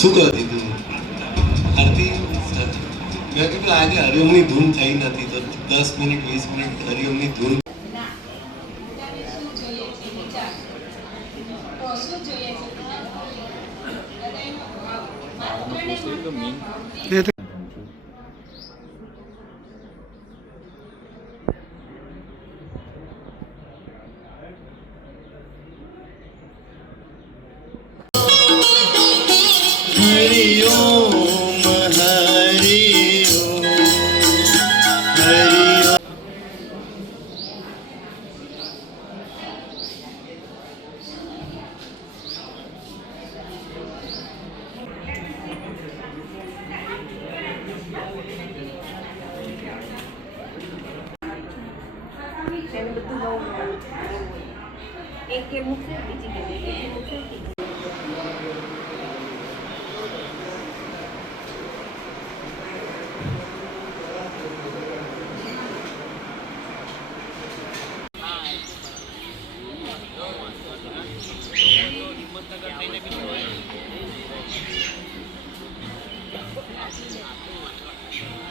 શું કરતી તું આરતી? મેં કીધું આજે હરિઓમની ધૂન થઈ નથી તો 10 મિનિટ 20 મિનિટ હરિઓમની ધૂન. એક કે મૂકશે બીજી કે મૂકશે.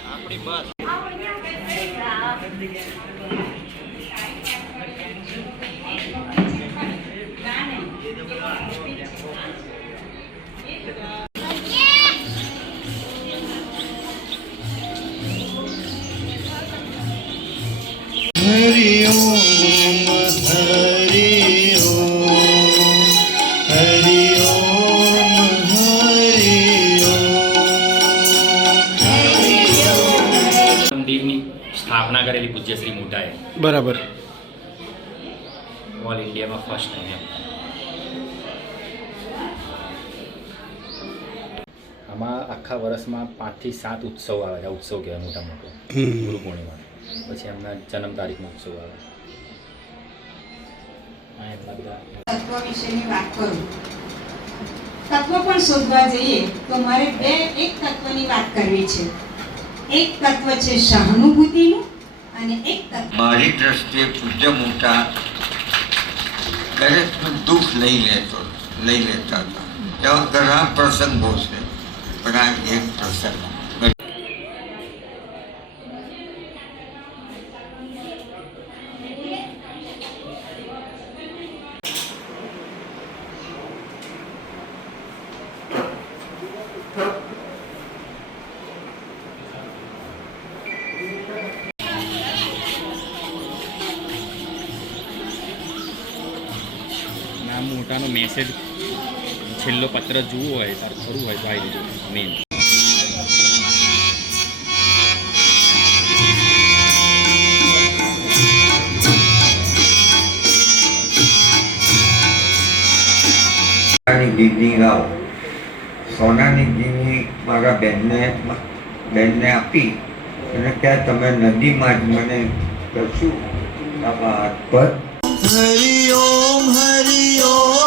આપણી બસ સ્થાપના કરેલી પૂજ્ય શ્રી મોટાએ. બરાબર. ઓલ ઇન્ડિયામાં ફર્સ્ટ ટાઈમ. આમાં આખા વર્ષમાં 5 થી 7 ઉત્સવ આવે છે. ઉત્સવ કહેવાય મોટા મોટો. ગુરુ પૂર્ણિમા પછી એમના જન્મ તારીખનો ઉત્સવ આવે. તત્વ વિશેની વાત કરું. તત્વ પણ શોધવા જઈએ તો મારે એક તત્વની વાત કરવી છે. એક તત્વ છે સહાનુભૂતિનું અને એક તત્વ મારી દ્રષ્ટિએ પૂજ્ય મોટા દરેકનું દુઃખ લઈ લેતા હતા. એવા ઘણા પ્રસંગો છે પણ આ એક પ્રસંગ. મોટાનો મેસેજ છેલ્લો પત્ર જોવો હોય તાર ખરું હોય તો આવી દીધું મેન. ગીતની ગાઓ. સોનાની ગીની મારા બેનને આપી અને ત્યાં તમે નદીમાં જ મને કશું હાથ પર હરિ ઓમ હરિ ઓમ